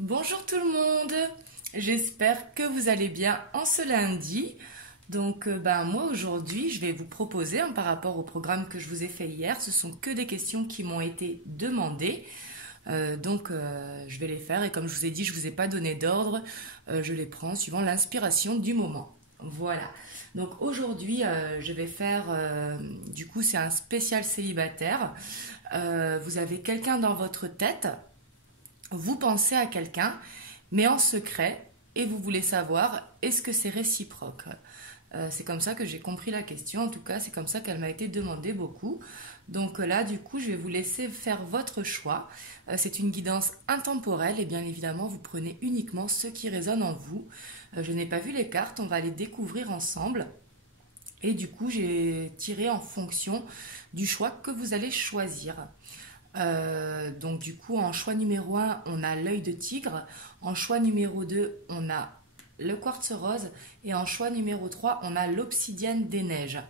Bonjour tout le monde, j'espère que vous allez bien en ce lundi. Donc moi aujourd'hui je vais vous proposer par rapport au programme que je vous ai fait hier, ce sont que des questions qui m'ont été demandées. Je vais les faire et comme je vous ai dit je vous ai pas donné d'ordre, je les prends suivant l'inspiration du moment. Voilà. Donc aujourd'hui je vais faire, du coup c'est un spécial célibataire. Vous avez quelqu'un dans votre tête. Vous pensez à quelqu'un, mais en secret, et vous voulez savoir est-ce que c'est réciproque. C'est comme ça que j'ai compris la question, en tout cas c'est comme ça qu'elle m'a été demandée beaucoup. Donc là du coup je vais vous laisser faire votre choix. C'est une guidance intemporelle et bien évidemment vous prenez uniquement ce qui résonne en vous. Je n'ai pas vu les cartes, on va les découvrir ensemble. Et du coup j'ai tiré en fonction du choix que vous allez choisir. Donc du coup en choix numéro 1 on a l'œil de tigre, en choix numéro 2 on a le quartz rose et en choix numéro 3 on a l'obsidienne des neiges.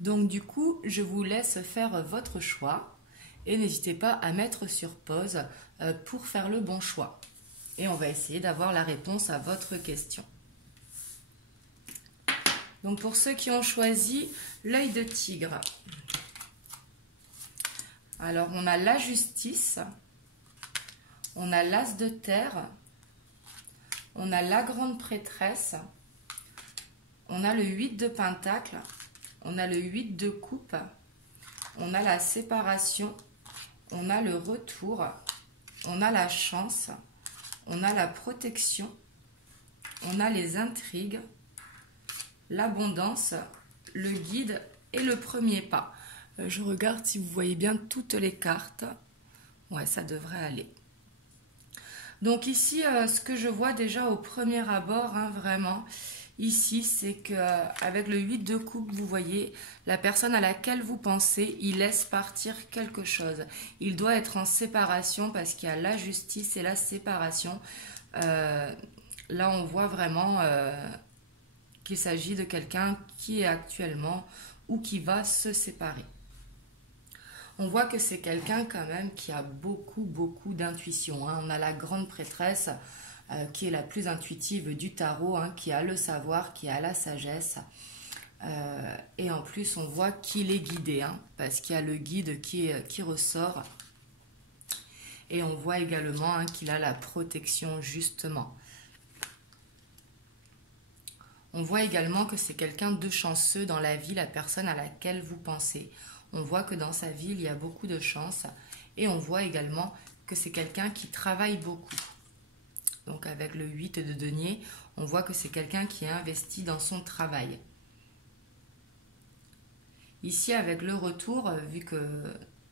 Donc du coup je vous laisse faire votre choix et n'hésitez pas à mettre sur pause pour faire le bon choix. Et on va essayer d'avoir la réponse à votre question. Donc pour ceux qui ont choisi l'œil de tigre, alors on a la justice, on a l'as de terre, on a la grande prêtresse, on a le 8 de pentacle, on a le 8 de coupe, on a la séparation, on a le retour, on a la chance, on a la protection, on a les intrigues, l'abondance, le guide et le premier pas. Je regarde si vous voyez bien toutes les cartes. Ouais, ça devrait aller. Donc ici, ce que je vois déjà au premier abord, vraiment, ici, c'est qu'avec le 8 de coupe, vous voyez, la personne à laquelle vous pensez, il laisse partir quelque chose. Il doit être en séparation parce qu'il y a la justice et la séparation. Là, on voit vraiment qu'il s'agit de quelqu'un qui est actuellement ou qui va se séparer. On voit que c'est quelqu'un quand même qui a beaucoup d'intuition. On a la grande prêtresse qui est la plus intuitive du tarot, qui a le savoir, qui a la sagesse. Et en plus, on voit qu'il est guidé, parce qu'il y a le guide qui ressort. Et on voit également qu'il a la protection, justement. On voit également que c'est quelqu'un de chanceux dans la vie, la personne à laquelle vous pensez. On voit que dans sa vie, il y a beaucoup de chance. Et on voit également que c'est quelqu'un qui travaille beaucoup. Donc avec le 8 de denier, on voit que c'est quelqu'un qui est investi dans son travail. Ici, avec le retour, vu que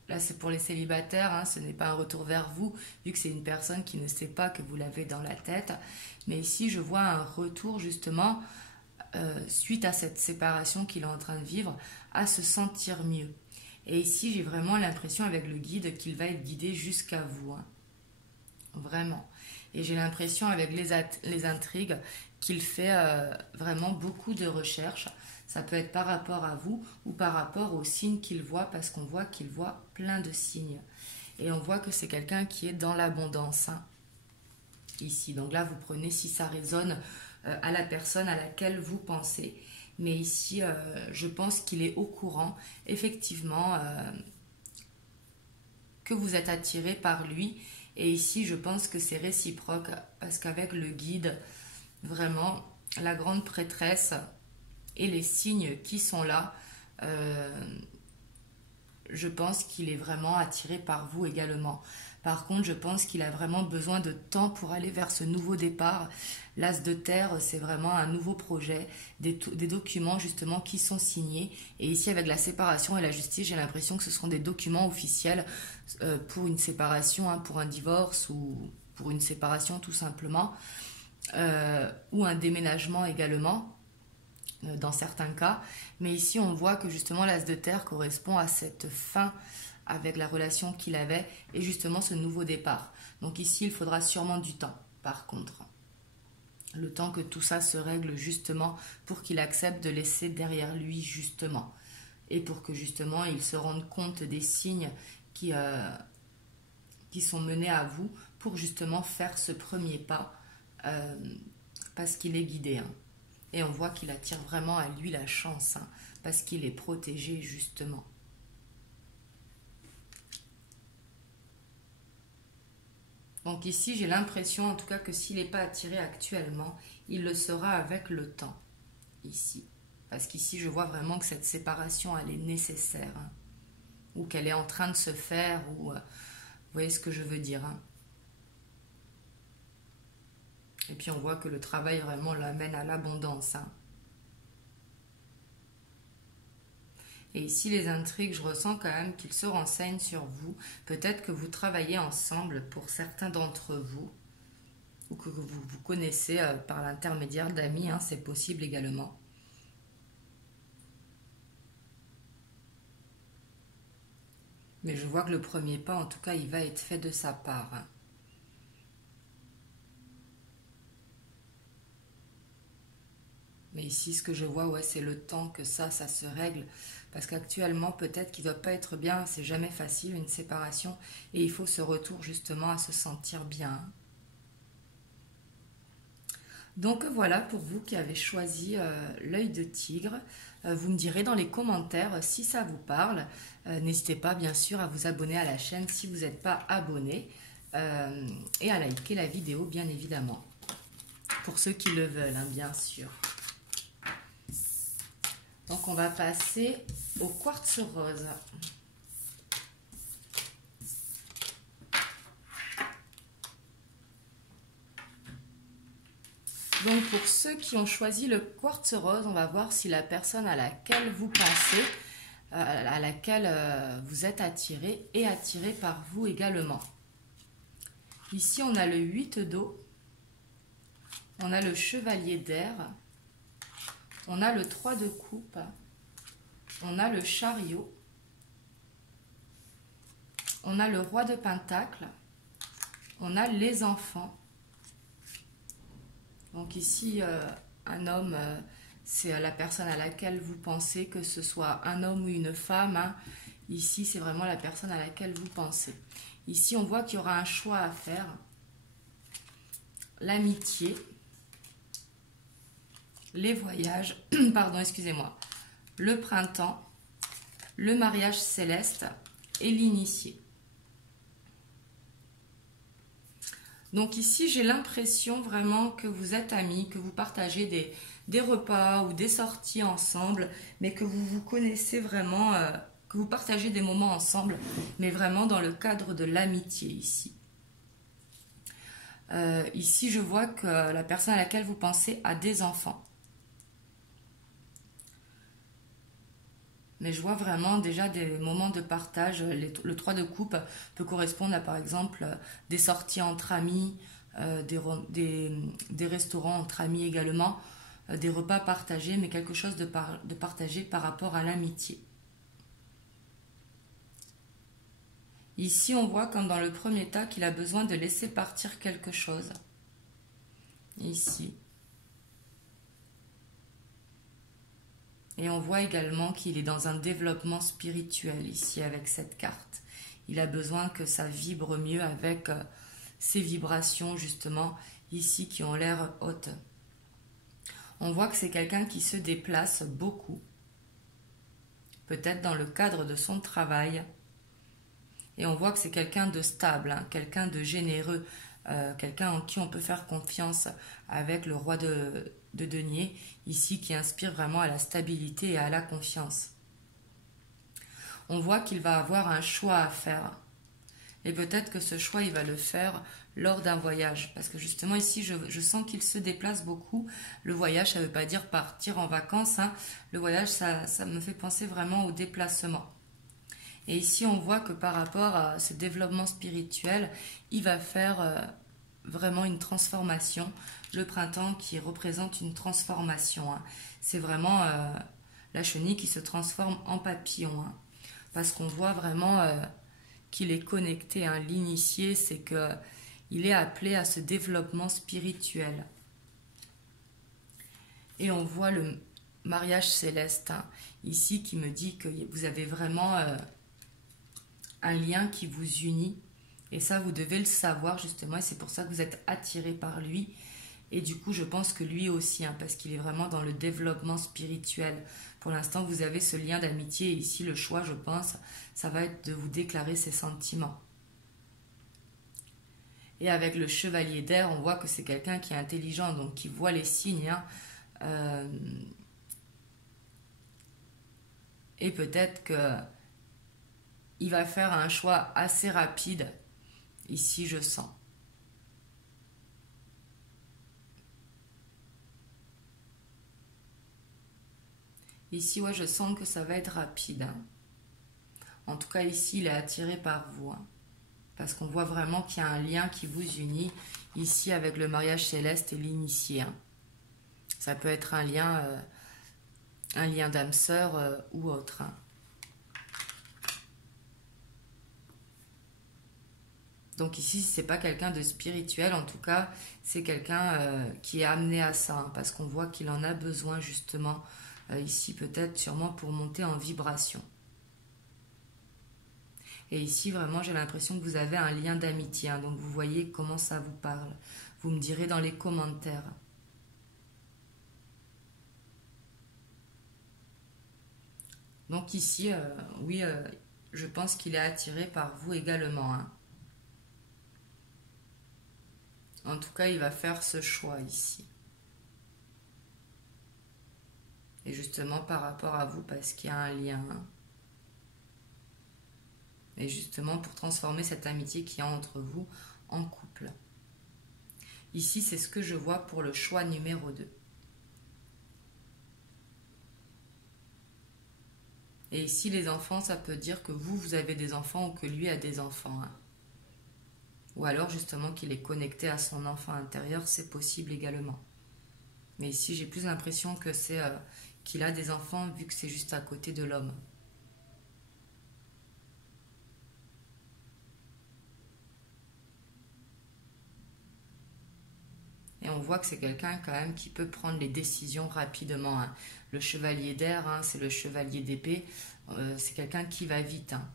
là c'est pour les célibataires, ce n'est pas un retour vers vous, vu que c'est une personne qui ne sait pas que vous l'avez dans la tête. Mais ici, je vois un retour justement, suite à cette séparation qu'il est en train de vivre, à se sentir mieux. Et ici, j'ai vraiment l'impression avec le guide qu'il va être guidé jusqu'à vous. Vraiment. Et j'ai l'impression avec les intrigues qu'il fait vraiment beaucoup de recherches. Ça peut être par rapport à vous ou par rapport aux signes qu'il voit, parce qu'on voit qu'il voit plein de signes. Et on voit que c'est quelqu'un qui est dans l'abondance. Ici. Donc là, vous prenez si ça résonne à la personne à laquelle vous pensez. Mais ici, je pense qu'il est au courant, effectivement, que vous êtes attiré par lui. Et ici, je pense que c'est réciproque, parce qu'avec le guide, vraiment, la grande prêtresse et les signes qui sont là, je pense qu'il est vraiment attiré par vous également. Par contre, je pense qu'il a vraiment besoin de temps pour aller vers ce nouveau départ. L'As de terre, c'est vraiment un nouveau projet, des documents justement qui sont signés. Et ici, avec la séparation et la justice, j'ai l'impression que ce seront des documents officiels pour une séparation, pour un divorce ou pour une séparation tout simplement, ou un déménagement également, dans certains cas. Mais ici, on voit que justement l'As de terre correspond à cette fin avec la relation qu'il avait et justement ce nouveau départ. Donc ici, il faudra sûrement du temps, par contre. Le temps que tout ça se règle justement pour qu'il accepte de laisser derrière lui justement. Et pour que justement il se rende compte des signes qui qui sont menées à vous pour justement faire ce premier pas parce qu'il est guidé. Hein. Et on voit qu'il attire vraiment à lui la chance hein, parce qu'il est protégé justement. Donc ici, j'ai l'impression en tout cas que s'il n'est pas attiré actuellement, il le sera avec le temps. Ici. Parce qu'ici, je vois vraiment que cette séparation, elle est nécessaire. Hein, ou qu'elle est en train de se faire. Ou, vous voyez ce que je veux dire. Hein. Et puis, on voit que le travail vraiment l'amène à l'abondance. Hein. Et ici, les intrigues, je ressens quand même qu'ils se renseignent sur vous. Peut-être que vous travaillez ensemble pour certains d'entre vous. Ou que vous vous connaissez par l'intermédiaire d'amis. Hein, c'est possible également. Mais je vois que le premier pas, en tout cas, il va être fait de sa part. Hein. Mais ici, ce que je vois, ouais, c'est le temps que ça se règle. Parce qu'actuellement, peut-être qu'il ne doit pas être bien. C'est jamais facile, une séparation. Et il faut ce retour, justement, à se sentir bien. Donc voilà, pour vous qui avez choisi l'œil de tigre, vous me direz dans les commentaires si ça vous parle. N'hésitez pas, bien sûr, à vous abonner à la chaîne si vous n'êtes pas abonné. Et à liker la vidéo, bien évidemment. Pour ceux qui le veulent, hein, bien sûr. Donc on va passer au quartz rose. Donc pour ceux qui ont choisi le quartz rose, on va voir si la personne à laquelle vous pensez, à laquelle vous êtes attiré, est attirée par vous également. Ici on a le 8 d'eau, on a le chevalier d'air, on a le 3 de coupe, on a le chariot, on a le roi de pentacle, on a les enfants. Donc ici, un homme, c'est la personne à laquelle vous pensez, que ce soit un homme ou une femme. Hein. Ici, c'est vraiment la personne à laquelle vous pensez. Ici, on voit qu'il y aura un choix à faire. L'amitié, les voyages, pardon, excusez-moi, le printemps, le mariage céleste et l'initié. Donc ici, j'ai l'impression vraiment que vous êtes amis, que vous partagez des repas ou des sorties ensemble, mais que vous vous connaissez vraiment, que vous partagez des moments ensemble, mais vraiment dans le cadre de l'amitié ici. Ici, je vois que la personne à laquelle vous pensez a des enfants. Mais je vois vraiment déjà des moments de partage. Le 3 de coupe peut correspondre à, par exemple, des sorties entre amis, des restaurants entre amis également, des repas partagés, mais quelque chose de partagé par rapport à l'amitié. Ici, on voit comme dans le premier tas qu'il a besoin de laisser partir quelque chose. Ici. Et on voit également qu'il est dans un développement spirituel ici avec cette carte. Il a besoin que ça vibre mieux avec ces vibrations justement ici qui ont l'air hautes. On voit que c'est quelqu'un qui se déplace beaucoup. Peut-être dans le cadre de son travail. Et on voit que c'est quelqu'un de stable, hein, quelqu'un de généreux, quelqu'un en qui on peut faire confiance avec le roi de denier, ici qui inspire vraiment à la stabilité et à la confiance. On voit qu'il va avoir un choix à faire. Et peut-être que ce choix, il va le faire lors d'un voyage. Parce que justement ici, je sens qu'il se déplace beaucoup. Le voyage, ça ne veut pas dire partir en vacances. Hein. Le voyage, ça me fait penser vraiment au déplacement. Et ici, on voit que par rapport à ce développement spirituel, il va faire vraiment une transformation. Le printemps qui représente une transformation. Hein. C'est vraiment la chenille qui se transforme en papillon. Hein. Parce qu'on voit vraiment qu'il est connecté. Hein. L'initié, c'est qu'il est appelé à ce développement spirituel. Et on voit le mariage céleste hein, ici qui me dit que vous avez vraiment un lien qui vous unit Et ça, vous devez le savoir justement, et c'est pour ça que vous êtes attiré par lui. Et du coup, je pense que lui aussi, hein, parce qu'il est vraiment dans le développement spirituel. Pour l'instant, vous avez ce lien d'amitié, et ici, le choix, je pense, ça va être de vous déclarer ses sentiments. Et avec le chevalier d'air, on voit que c'est quelqu'un qui est intelligent, donc qui voit les signes, hein, et peut-être que il va faire un choix assez rapide. Ici, je sens. Ici, ouais, je sens que ça va être rapide, hein. En tout cas, ici, il est attiré par vous, hein, parce qu'on voit vraiment qu'il y a un lien qui vous unit ici avec le mariage céleste et l'initié, hein. Ça peut être un lien d'âme sœur ou autre, hein. Donc ici, c'est pas quelqu'un de spirituel, en tout cas, c'est quelqu'un qui est amené à ça, hein, parce qu'on voit qu'il en a besoin justement ici, peut-être sûrement pour monter en vibration. Et ici, vraiment, j'ai l'impression que vous avez un lien d'amitié, hein, donc vous voyez comment ça vous parle. Vous me direz dans les commentaires. Donc ici, oui, je pense qu'il est attiré par vous également, hein. En tout cas, il va faire ce choix ici. Et justement par rapport à vous, parce qu'il y a un lien. Et justement pour transformer cette amitié qu'il y a entre vous en couple. Ici, c'est ce que je vois pour le choix numéro 2. Et ici, les enfants, ça peut dire que vous avez des enfants ou que lui a des enfants, hein. Ou alors justement qu'il est connecté à son enfant intérieur, c'est possible également. Mais ici, j'ai plus l'impression que c'est qu'il a des enfants vu que c'est juste à côté de l'homme. Et on voit que c'est quelqu'un quand même qui peut prendre les décisions rapidement, hein. Le chevalier d'air, hein, c'est le chevalier d'épée. C'est quelqu'un qui va vite, hein.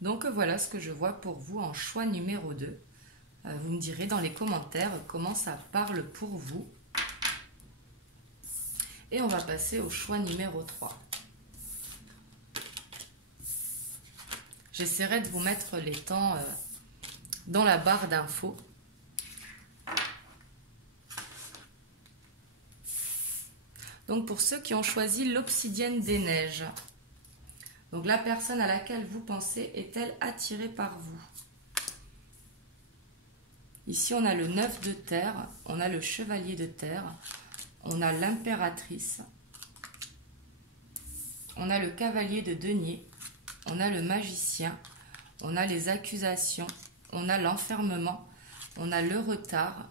Donc voilà ce que je vois pour vous en choix numéro 2. Vous me direz dans les commentaires comment ça parle pour vous. Et on va passer au choix numéro 3. J'essaierai de vous mettre les temps dans la barre d'infos. Donc pour ceux qui ont choisi l'obsidienne des neiges, donc la personne à laquelle vous pensez est-elle attirée par vous? Ici on a le 9 de terre, on a le chevalier de terre, on a l'impératrice, on a le cavalier de denier, on a le magicien, on a les accusations, on a l'enfermement, on a le retard,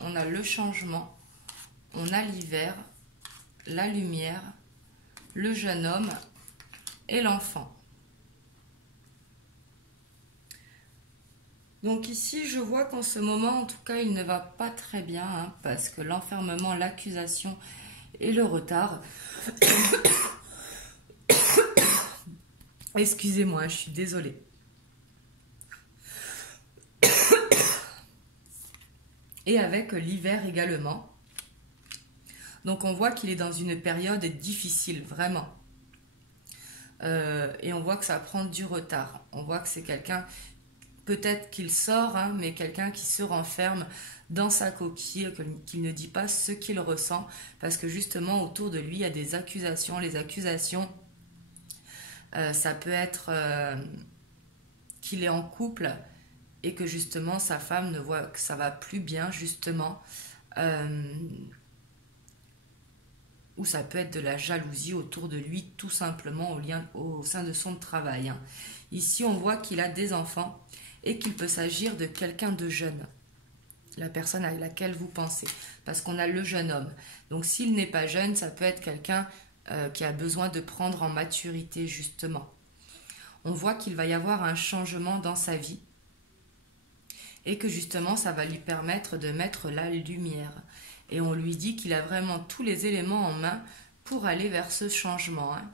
on a le changement, on a l'hiver, la lumière, le jeune homme et l'enfant. Donc ici, je vois qu'en ce moment, en tout cas, il ne va pas très bien, hein, parce que l'enfermement, l'accusation et le retard... Excusez-moi, je suis désolée. Et avec l'hiver également. Donc on voit qu'il est dans une période difficile, vraiment. Et on voit que ça prend du retard. On voit que c'est quelqu'un, peut-être qu'il sort, hein, mais quelqu'un qui se renferme dans sa coquille, qu'il ne dit pas ce qu'il ressent, parce que justement autour de lui, il y a des accusations. Les accusations, ça peut être qu'il est en couple et que justement sa femme ne voit que ça va plus bien, justement. Ou ça peut être de la jalousie autour de lui, tout simplement au sein de son travail, hein. Ici, on voit qu'il a des enfants et qu'il peut s'agir de quelqu'un de jeune, la personne à laquelle vous pensez, parce qu'on a le jeune homme. Donc, s'il n'est pas jeune, ça peut être quelqu'un qui a besoin de prendre en maturité, justement. On voit qu'il va y avoir un changement dans sa vie et que justement, ça va lui permettre de mettre la lumière. Et on lui dit qu'il a vraiment tous les éléments en main pour aller vers ce changement, hein.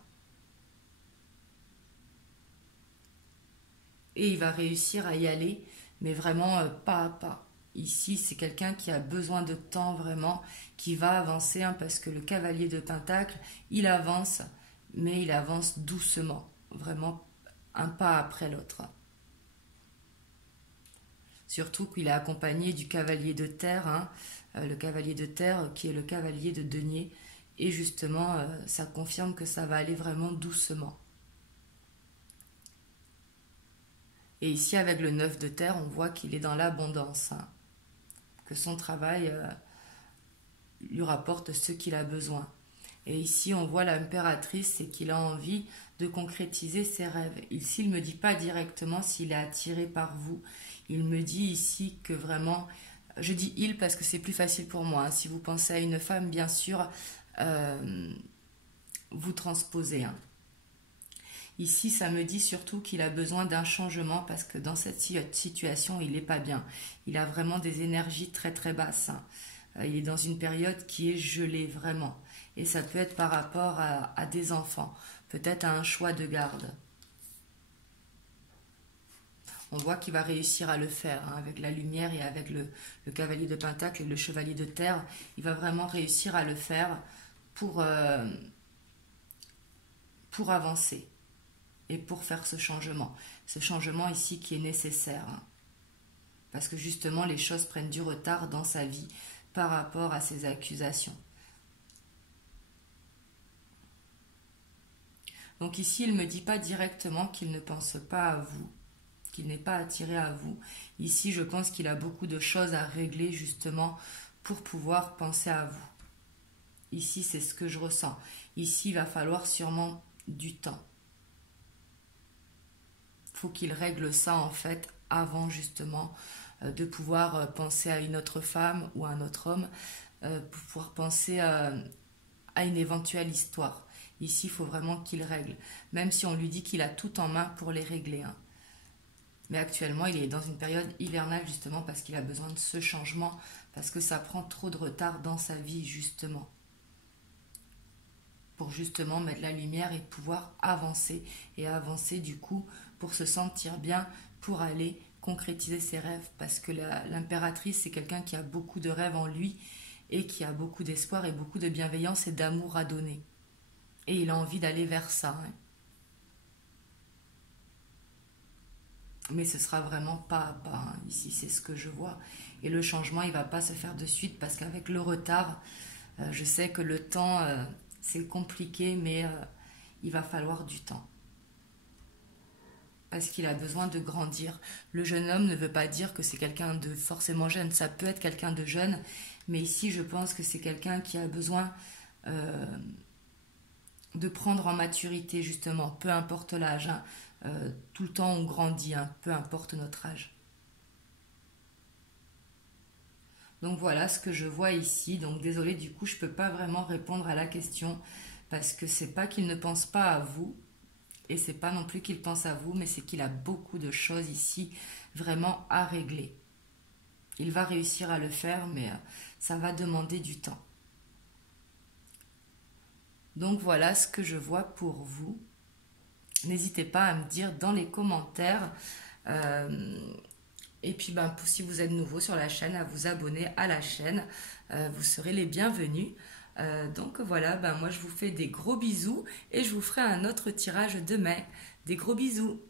et il va réussir à y aller, mais vraiment pas à pas. Ici, c'est quelqu'un qui a besoin de temps vraiment, qui va avancer, hein, parce que le cavalier de Pentacle, il avance, mais il avance doucement, vraiment un pas après l'autre. Surtout qu'il est accompagné du cavalier de terre, hein, le cavalier de terre qui est le cavalier de denier, et justement, ça confirme que ça va aller vraiment doucement. Et ici, avec le 9 de terre, on voit qu'il est dans l'abondance, hein, que son travail lui rapporte ce qu'il a besoin. Et ici, on voit l'impératrice, c'est qu'il a envie de concrétiser ses rêves. Ici, il ne me dit pas directement s'il est attiré par vous. Il me dit ici que vraiment, je dis il parce que c'est plus facile pour moi, hein. Si vous pensez à une femme, bien sûr, vous transposez, hein. Ici, ça me dit surtout qu'il a besoin d'un changement parce que dans cette situation, il n'est pas bien. Il a vraiment des énergies très très basses, hein. Il est dans une période qui est gelée vraiment. Et ça peut être par rapport à des enfants, peut-être à un choix de garde. On voit qu'il va réussir à le faire, hein, avec la lumière et avec le cavalier de Pentacle et le chevalier de terre. Il va vraiment réussir à le faire pour avancer et pour faire ce changement. Ce changement ici qui est nécessaire, hein, parce que justement les choses prennent du retard dans sa vie par rapport à ces accusations. Donc ici, il ne me dit pas directement qu'il ne pense pas à vous, qu'il n'est pas attiré à vous. Ici, je pense qu'il a beaucoup de choses à régler justement pour pouvoir penser à vous. Ici, c'est ce que je ressens. Ici, il va falloir sûrement du temps. Il faut qu'il règle ça en fait avant justement de pouvoir penser à une autre femme ou à un autre homme, pour pouvoir penser à une éventuelle histoire. Ici, il faut vraiment qu'il règle, même si on lui dit qu'il a tout en main pour les régler, hein. Mais actuellement, il est dans une période hivernale justement parce qu'il a besoin de ce changement, parce que ça prend trop de retard dans sa vie justement. Pour justement mettre la lumière et pouvoir avancer. Et avancer du coup pour se sentir bien, pour aller concrétiser ses rêves. Parce que l'impératrice, c'est quelqu'un qui a beaucoup de rêves en lui et qui a beaucoup d'espoir et beaucoup de bienveillance et d'amour à donner. Et il a envie d'aller vers ça, hein. Mais ce sera vraiment pas à pas, hein. Ici, c'est ce que je vois. Et le changement, il ne va pas se faire de suite parce qu'avec le retard, je sais que le temps, c'est compliqué, mais il va falloir du temps. Parce qu'il a besoin de grandir. Le jeune homme ne veut pas dire que c'est quelqu'un de forcément jeune. Ça peut être quelqu'un de jeune, mais ici, je pense que c'est quelqu'un qui a besoin de prendre en maturité, justement, peu importe l'âge, hein. Tout le temps on grandit, hein, peu importe notre âge. Donc voilà ce que je vois ici. Donc désolé, du coup je ne peux pas vraiment répondre à la question parce que c'est pas qu'il ne pense pas à vous et c'est pas non plus qu'il pense à vous, mais c'est qu'il a beaucoup de choses ici vraiment à régler. Il va réussir à le faire, mais ça va demander du temps. Donc voilà ce que je vois pour vous. N'hésitez pas à me dire dans les commentaires. Et puis si vous êtes nouveau sur la chaîne, à vous abonner à la chaîne. Vous serez les bienvenus. Donc voilà, moi je vous fais des gros bisous et je vous ferai un autre tirage demain. Des gros bisous.